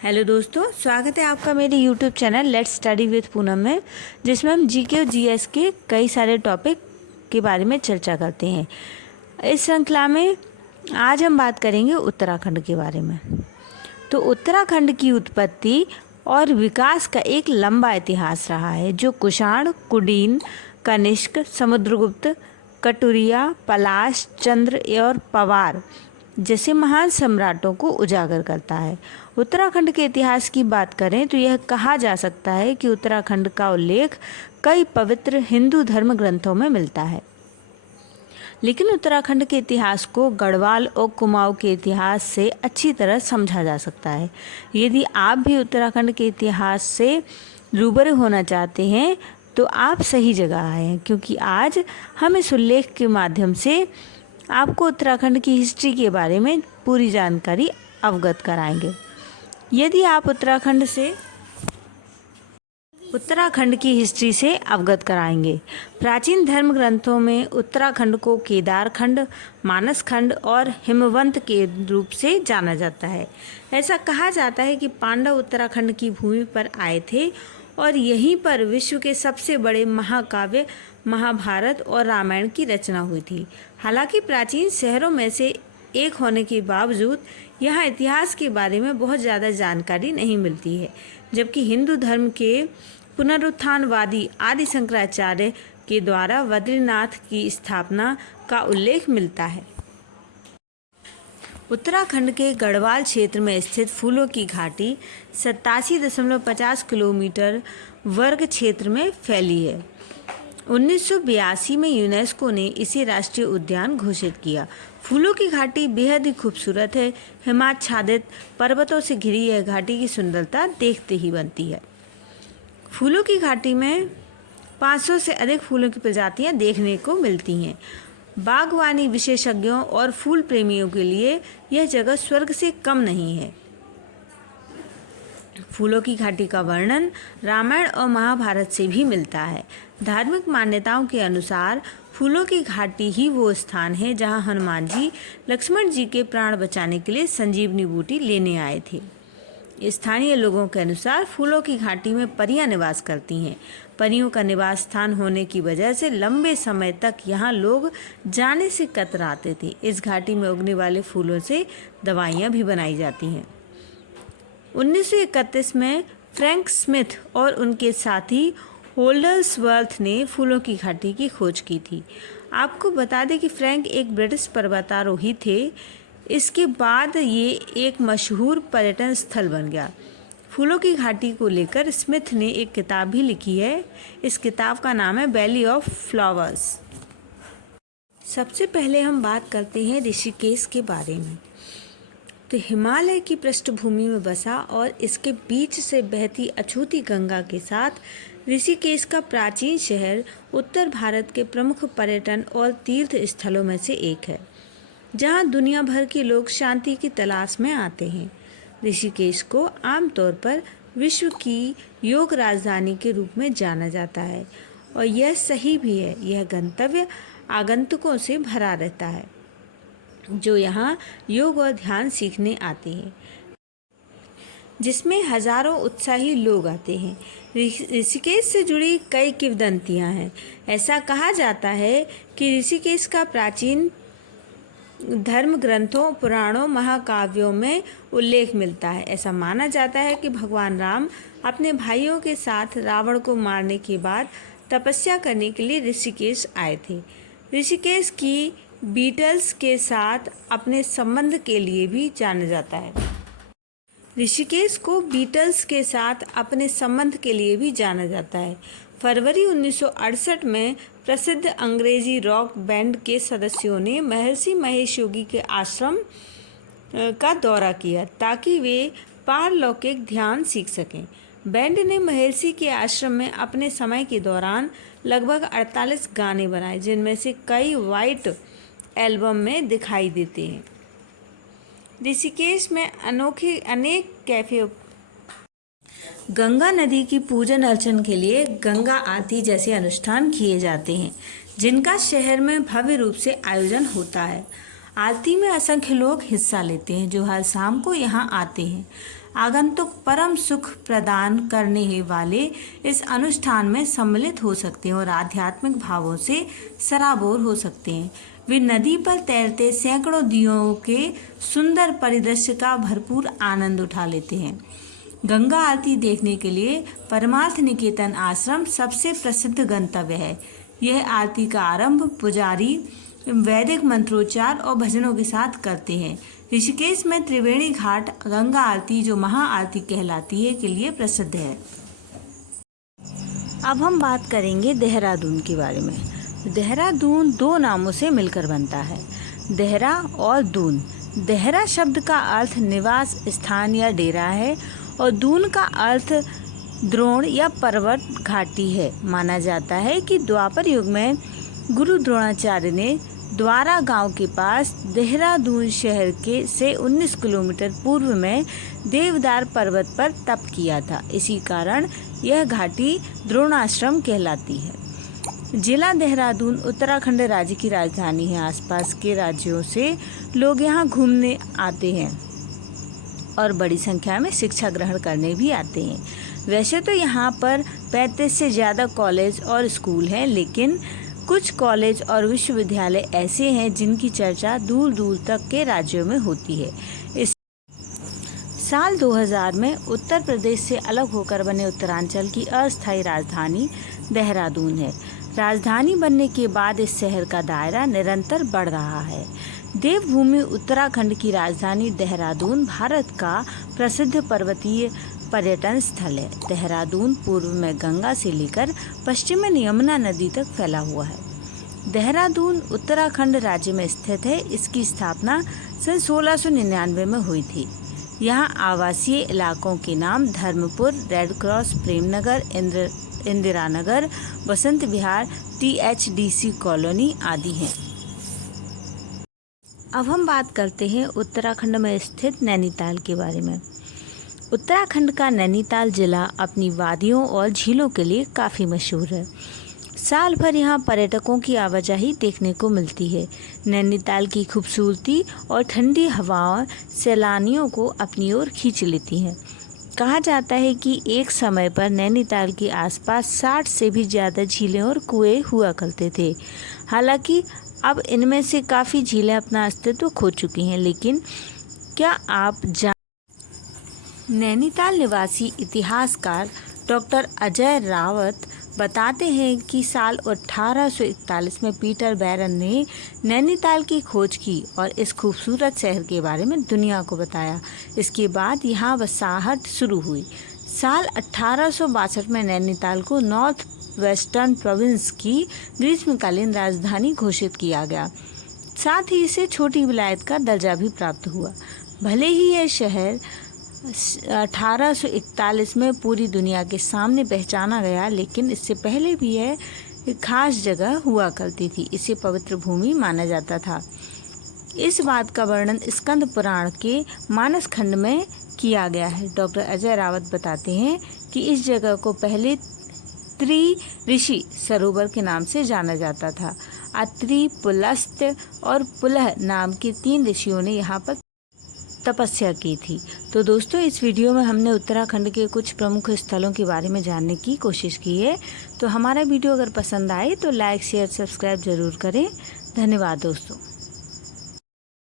Hello दोस्तों, स्वागत है आपका मेरे YouTube channel let's study with Poonam में, जिसमें हम जीके और जीएस के कई सारे टॉपिक के बारे में चर्चा करते हैं। इस श्रृंखला में आज हम बात करेंगे उत्तराखंड के बारे में। तो उत्तराखंड की उत्पत्ति और विकास का एक लंबा इतिहास रहा है, जो कुषाण, कुलीन, कनिष्क, समुद्रगुप्त, कटुरिया, पलाश, चंद्र और पवार जैसे महान सम्राटों को उजागर करता है। उत्तराखंड के इतिहास की बात करें तो यह कहा जा सकता है कि उत्तराखंड का उल्लेख कई पवित्र हिंदू धर्म ग्रंथों में मिलता है। लेकिन उत्तराखंड के इतिहास को गढ़वाल और कुमाऊं के इतिहास से अच्छी तरह समझा जा सकता है। यदि आप भी उत्तराखंड के इतिहास से रूबरू होना चाहते हैं तो आप सही जगह आए हैं, क्योंकि आज हम इस उल्लेख के माध्यम से आपको उत्तराखंड की हिस्ट्री के बारे में पूरी जानकारी अवगत कराएंगे। यदि आप उत्तराखंड की हिस्ट्री से अवगत कराएंगे। प्राचीन धर्म ग्रंथों में उत्तराखंड को केदारखंड, मानसखंड और हिमवंत के रूप से जाना जाता है। ऐसा कहा जाता है कि पांडव उत्तराखंड की भूमि पर आए थे और यहीं पर विश्व के सबसे बड़े महाकाव्य महाभारत और रामायण की रचना हुई थी। हालांकि प्राचीन शहरों में से एक होने के बावजूद यहाँ इतिहास के बारे में बहुत ज़्यादा जानकारी नहीं मिलती है, जबकि हिंदू धर्म के पुनरुत्थानवादी आदि शंकराचार्य के द्वारा बद्रीनाथ की स्थापना का उल्लेख मिलता है। उत्तराखंड के गढ़वाल क्षेत्र में स्थित फूलों की घाटी 87.50 किलोमीटर वर्ग क्षेत्र में फैली है। 1982 में यूनेस्को ने इसे राष्ट्रीय उद्यान घोषित किया। फूलों की घाटी बेहद ही खूबसूरत है। हिमाच्छादित पर्वतों से घिरी यह घाटी की सुंदरता देखते ही बनती है। फूलों की घाटी में 500 से अधिक फूलों की प्रजातियां देखने को मिलती हैं। बागवानी विशेषज्ञों और फूल प्रेमियों के लिए यह जगह स्वर्ग से कम नहीं है। फूलों की घाटी का वर्णन रामायण और महाभारत से भी मिलता है। धार्मिक मान्यताओं के अनुसार फूलों की घाटी ही वो स्थान है जहां हनुमान जी लक्ष्मण जी के प्राण बचाने के लिए संजीवनी बूटी लेने आए थे। स्थानीय लोगों के अनुसार फूलों की घाटी में परियां निवास करती हैं। परियों का निवास स्थान होने की वजह से लंबे समय तक यहाँ लोग जाने से कतराते थे। इस घाटी में उगने वाले फूलों से दवाइयाँ भी बनाई जाती हैं। 1931 में फ्रैंक स्मिथ और उनके साथी होल्डर्सवर्थ ने फूलों की घाटी की खोज की थी। आपको बता दें कि फ्रैंक एक ब्रिटिश पर्वतारोही थे। इसके बाद ये एक मशहूर पर्यटन स्थल बन गया। फूलों की घाटी को लेकर स्मिथ ने एक किताब भी लिखी है। इस किताब का नाम है वैली ऑफ फ्लावर्स। सबसे पहले हम बात करते हैं ऋषिकेश के बारे में। तो हिमालय की पृष्ठभूमि में बसा और इसके बीच से बहती अछूती गंगा के साथ ऋषिकेश का प्राचीन शहर उत्तर भारत के प्रमुख पर्यटन और तीर्थ स्थलों में से एक है, जहां दुनिया भर के लोग शांति की तलाश में आते हैं। ऋषिकेश को आमतौर पर विश्व की योग राजधानी के रूप में जाना जाता है, और यह सही भी है। यह गंतव्य आगंतुकों से भरा रहता है जो यहाँ योग और ध्यान सीखने आते हैं, जिसमें हजारों उत्साही लोग आते हैं। ऋषिकेश से जुड़ी कई किंवदंतियाँ हैं। ऐसा कहा जाता है कि ऋषिकेश का प्राचीन धर्म ग्रंथों, पुराणों, महाकाव्यों में उल्लेख मिलता है। ऐसा माना जाता है कि भगवान राम अपने भाइयों के साथ रावण को मारने के बाद तपस्या करने के लिए ऋषिकेश आए थे। ऋषिकेश की बीटल्स के साथ अपने संबंध के लिए भी जाना जाता है। ऋषिकेश को बीटल्स के साथ अपने संबंध के लिए भी जाना जाता है। फरवरी 1968 में प्रसिद्ध अंग्रेजी रॉक बैंड के सदस्यों ने महर्षि महेश योगी के आश्रम का दौरा किया ताकि वे पारलौकिक ध्यान सीख सकें। बैंड ने महर्षि के आश्रम में अपने समय के दौरान लगभग 48 गाने बनाए, जिनमें से कई वाइट एल्बम में दिखाई देते हैं। ऋषिकेश में अनेक कैफे गंगा नदी की पूजन अर्चन के लिए गंगा आरती जैसे अनुष्ठान किए जाते हैं, जिनका शहर में भव्य रूप से आयोजन होता है। आरती में असंख्य लोग हिस्सा लेते हैं जो हर शाम को यहाँ आते हैं। आगंतुक परम सुख प्रदान करने वाले इस अनुष्ठान में सम्मिलित हो सकते हैं और आध्यात्मिक भावों से सराबोर हो सकते हैं। वे नदी पर तैरते सैकड़ों दियों के सुंदर परिदृश्य का भरपूर आनंद उठा लेते हैं। गंगा आरती देखने के लिए परमार्थ निकेतन आश्रम सबसे प्रसिद्ध गंतव्य है। यह आरती का आरंभ पुजारी वैदिक मंत्रोच्चार और भजनों के साथ करते हैं। ऋषिकेश में त्रिवेणी घाट गंगा आरती, जो महा आरती कहलाती है, के लिए प्रसिद्ध है। अब हम बात करेंगे देहरादून के बारे में। देहरादून दो नामों से मिलकर बनता है, देहरा और दून। देहरा शब्द का अर्थ निवास स्थान या डेरा है और दून का अर्थ द्रोण या पर्वत घाटी है। माना जाता है कि द्वापर युग में गुरु द्रोणाचार्य ने द्वारा गांव के पास देहरादून शहर के से 19 किलोमीटर पूर्व में देवदार पर्वत पर तप किया था। इसी कारण यह घाटी द्रोणाश्रम कहलाती है। जिला देहरादून उत्तराखंड राज्य की राजधानी है। आसपास के राज्यों से लोग यहाँ घूमने आते हैं और बड़ी संख्या में शिक्षा ग्रहण करने भी आते हैं। वैसे तो यहाँ पर 35 से ज़्यादा कॉलेज और स्कूल हैं, लेकिन कुछ कॉलेज और विश्वविद्यालय ऐसे हैं जिनकी चर्चा दूर दूर तक के राज्यों में होती है। इस साल 2000 में उत्तर प्रदेश से अलग होकर बने उत्तरांचल की अस्थायी राजधानी देहरादून है। राजधानी बनने के बाद इस शहर का दायरा निरंतर बढ़ रहा है। देवभूमि उत्तराखंड की राजधानी देहरादून भारत का प्रसिद्ध पर्वतीय पर्यटन स्थल है। देहरादून पूर्व में गंगा से लेकर पश्चिम में यमुना नदी तक फैला हुआ है। देहरादून उत्तराखंड राज्य में स्थित है। इसकी स्थापना सन 1699 में हुई थी। यहाँ आवासीय इलाकों के नाम Dharampur, red cross, Premnagar, Indira Nagar, Basant Vihar, THDC colony आदि हैं। अब हम बात करते हैं उत्तराखंड में स्थित नैनीताल के बारे में। उत्तराखंड का नैनीताल जिला अपनी वादियों और झीलों के लिए काफ़ी मशहूर है। साल भर यहाँ पर्यटकों की आवाजाही देखने को मिलती है। नैनीताल की खूबसूरती और ठंडी हवाएं सैलानियों को अपनी ओर खींच लेती हैं। कहा जाता है कि एक समय पर नैनीताल के आसपास 60 से भी ज़्यादा झीलें और कुएं हुआ करते थे। हालांकि अब इनमें से काफ़ी झीलें अपना अस्तित्व खो चुकी हैं, लेकिन क्या आप नैनीताल निवासी इतिहासकार डॉक्टर अजय रावत बताते हैं कि साल 1841 में पीटर बैरन ने नैनीताल की खोज की और इस खूबसूरत शहर के बारे में दुनिया को बताया। इसके बाद यहाँ बसाहट शुरू हुई। साल 1862 में नैनीताल को नॉर्थ वेस्टर्न प्रोविंस की ग्रीष्मकालीन राजधानी घोषित किया गया। साथ ही इसे छोटी विलायत का दर्जा भी प्राप्त हुआ। भले ही यह शहर 1841 में पूरी दुनिया के सामने पहचाना गया, लेकिन इससे पहले भी यह एक खास जगह हुआ करती थी। इसे पवित्र भूमि माना जाता था। इस बात का वर्णन स्कंद पुराण के मानस खंड में किया गया है। डॉक्टर अजय रावत बताते हैं कि इस जगह को पहले त्रि ऋषि सरोवर के नाम से जाना जाता था। अत्रि, पुलस्त्य और पुलह नाम के 3 ऋषियों ने यहाँ पर तपस्या की थी। तो दोस्तों, इस वीडियो में हमने उत्तराखंड के कुछ प्रमुख स्थलों के बारे में जानने की कोशिश की है। तो हमारा वीडियो अगर पसंद आए तो लाइक, शेयर, सब्सक्राइब जरूर करें। धन्यवाद दोस्तों।